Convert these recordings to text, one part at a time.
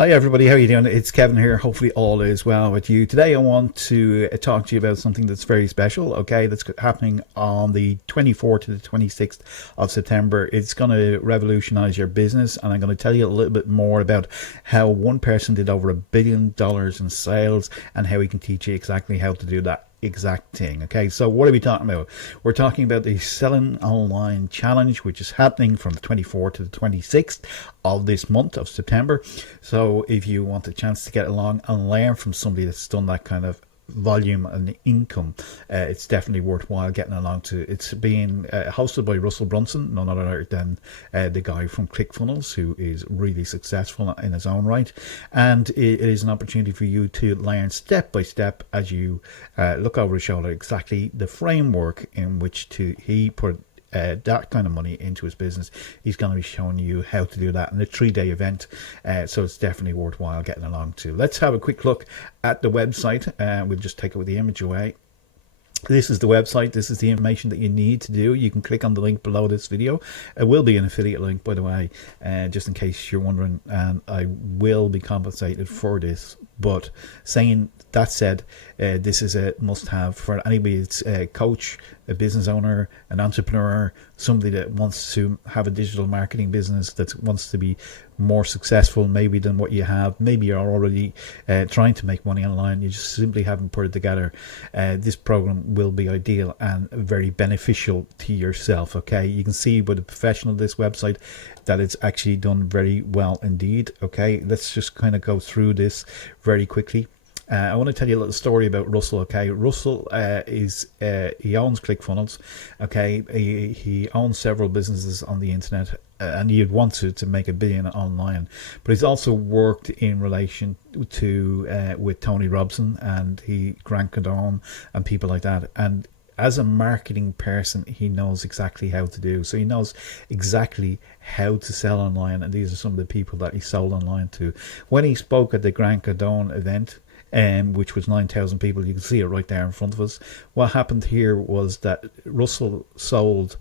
Hi everybody, how are you doing? It's Kevin here. Hopefully all is well with you. Today I want to talk to you about something that's very special, okay? That's happening on the 24th to the 26th of September. It's going to revolutionize your business, and I'm going to tell you a little bit more about how one person did over $1 billion in sales and how he can teach you exactly how to do that exact thing. Okay, so what are we talking about? We're talking about the Selling Online Challenge, which is happening from the 24th to the 26th of this month of September. So if you want a chance to get along and learn from somebody that's done that kind of volume and income, it's definitely worthwhile getting along to. It's being hosted by Russell Brunson, none other than the guy from ClickFunnels, who is really successful in his own right, and it is an opportunity for you to learn step by step as you look over his shoulder exactly the framework in which he put that kind of money into his business. He's going to be showing you how to do that in a 3-day event, so it's definitely worthwhile getting along to. Let's have a quick look at the website. We'll just take it with the image away. This is the website. This is the information that you need to do. You can click on the link below this video. It will be an affiliate link, by the way, just in case you're wondering, and I will be compensated for this. But saying that said, this is a must-have for anybody that's a coach, a business owner, an entrepreneur, somebody that wants to have a digital marketing business, that wants to be more successful maybe than what you have. Maybe you're already trying to make money online, you just simply haven't put it together. This program will be ideal and very beneficial to yourself. Okay, you can see by the professional of this website that it's actually done very well indeed. Okay, let's just kind of go through this very quickly. I want to tell you a little story about Russell. Okay, Russell he owns ClickFunnels. Okay, he owns several businesses on the internet, and he'd want to make $1 billion online. But he's also worked in relation to with Tony Robson and Grant Cardone and people like that. And as a marketing person, he knows exactly how to do. So he knows exactly how to sell online, and these are some of the people that he sold online to. When he spoke at the Grant Cardone event, which was 9,000 people, you can see it right there in front of us. What happened here was that Russell sold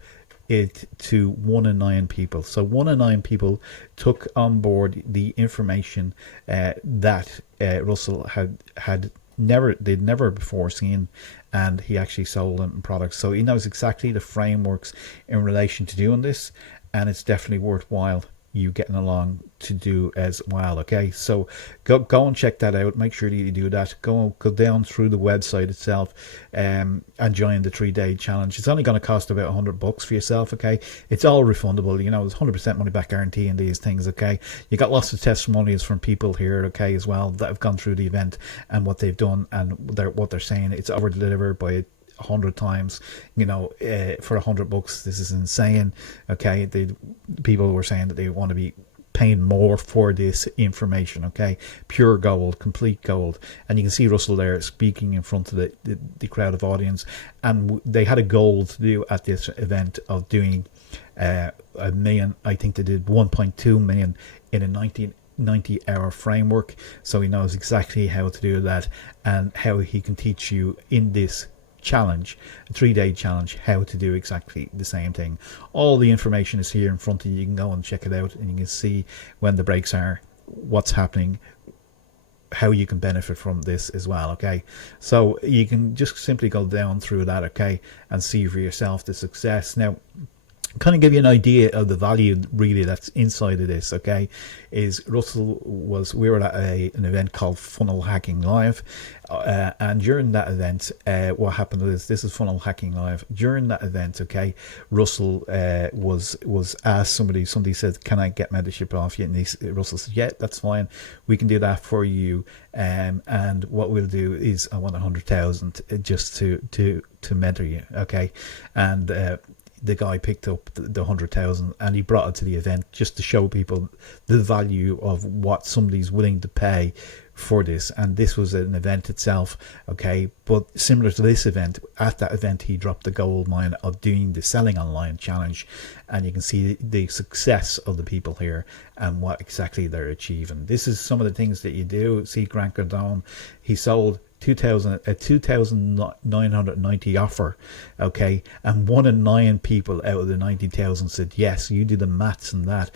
it to 1 in 9 people. So 1 in 9 people took on board the information that Russell they'd never before seen, and he actually sold them products. So he knows exactly the frameworks in relation to doing this, and it's definitely worthwhile you getting along to do as well. Okay, so go and check that out. Make sure that you do that. Go down through the website itself and join the 3-day challenge. It's only going to cost about $100 for yourself. Okay, it's all refundable. You know, there's 100% money back guarantee in these things. Okay, you got lots of testimonials from people here, okay, as well, that have gone through the event and what they've done and what they're saying. It's over delivered by 100 times, you know, for $100. This is insane. Okay, people were saying that they want to be paying more for this information. Okay, pure gold, complete gold. And you can see Russell there speaking in front of the crowd of audience, and they had a goal to do at this event of doing $1 million. I think they did 1.2 million in a 90-hour framework. So he knows exactly how to do that and how he can teach you in this challenge, a 3-day challenge, how to do exactly the same thing. All the information is here in front of you. You can go and check it out, and you can see when the breaks are, what's happening, how you can benefit from this as well. Okay, so you can just simply go down through that, okay, and see for yourself the success. Now, kind of give you an idea of the value really that's inside of this. Okay, is we were at an event called Funnel Hacking Live, and during that event, what happened is, this is Funnel Hacking Live. During that event, okay, Russell was asked, somebody said, can I get mentorship off you? And Russell said, yeah, that's fine, we can do that for you, and what we'll do is, I want 100,000 just to mentor you. Okay, and the guy picked up the 100,000 and he brought it to the event just to show people the value of what somebody's willing to pay for this. And this was an event itself, okay, but similar to this event, at that event he dropped the gold mine of doing the Selling Online Challenge, and you can see the success of the people here and what exactly they're achieving. This is some of the things that you do. See Grant Cardone, he sold 2,990 offer, okay, and 1 in 9 people out of the 90,000 said yes. You do the maths and that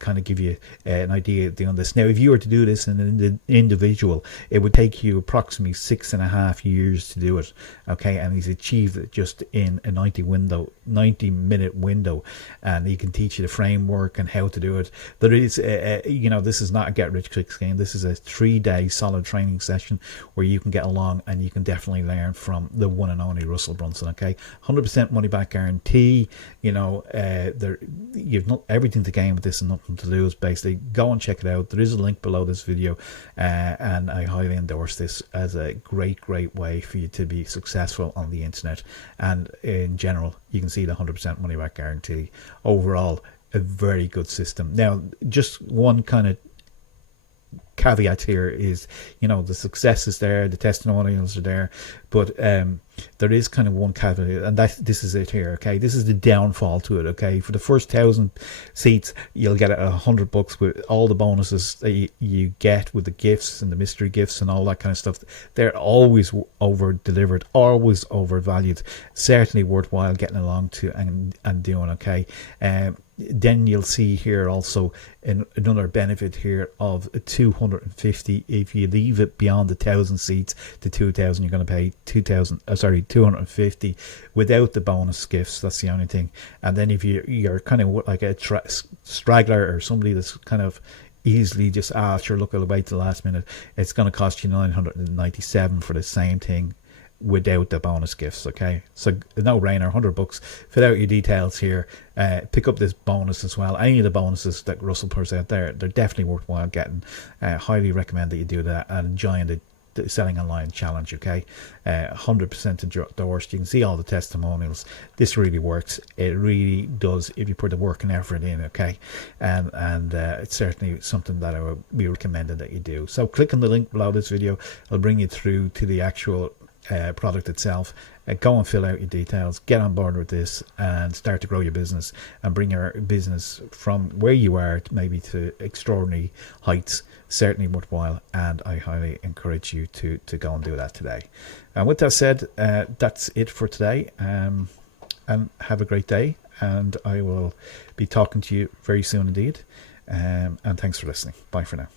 kind of give you an idea on this. Now, if you were to do this in an individual, it would take you approximately 6.5 years to do it, okay, and he's achieved it just in a 90-minute window, and he can teach you the framework and how to do it. There is this is not a get rich quick scheme. This is a 3-day solid training session where you can get along and you can definitely learn from the one and only Russell Brunson, okay. 100% money back guarantee. You've not everything to gain with this and nothing to lose. Basically, go and check it out. There is a link below this video, and I highly endorse this as a great way for you to be successful on the internet. And in general, you can see the 100% money back guarantee. Overall, a very good system. Now, just one kind of caveat here is, the success is there, the testimonials are there, but there is kind of one caveat, and this is it here, okay. This is the downfall to it, okay. For the first 1,000 seats, you'll get $100 with all the bonuses that you get with the gifts and the mystery gifts and all that kind of stuff. They're always over delivered, always overvalued. Certainly worthwhile getting along to and doing, okay. Then you'll see here also another benefit here of 250. If you leave it beyond the 1,000 seats to 2,000, you're going to pay 250 without the bonus gifts. That's the only thing. And then if you're kind of like a straggler or somebody that's kind of easily just sure, look, I'll wait till the last minute, it's going to cost you 997 for the same thing without the bonus gifts, okay. So no brainer, $100. Fill out your details here, pick up this bonus as well. Any of the bonuses that Russell puts out there, they're definitely worthwhile getting. Highly recommend that you do that and join the Selling Online Challenge, okay. 100% endorsed. You can see all the testimonials. This really works. It really does if you put the work and effort in, okay. And it's certainly something that I would be recommending that you do. So click on the link below this video. It'll bring you through to the actual product itself. Go and fill out your details, get on board with this, and start to grow your business and bring your business from where you are maybe to extraordinary heights. Certainly worthwhile, and I highly encourage you to go and do that today. And with that said, that's it for today, and have a great day, and I will be talking to you very soon indeed, and thanks for listening. Bye for now.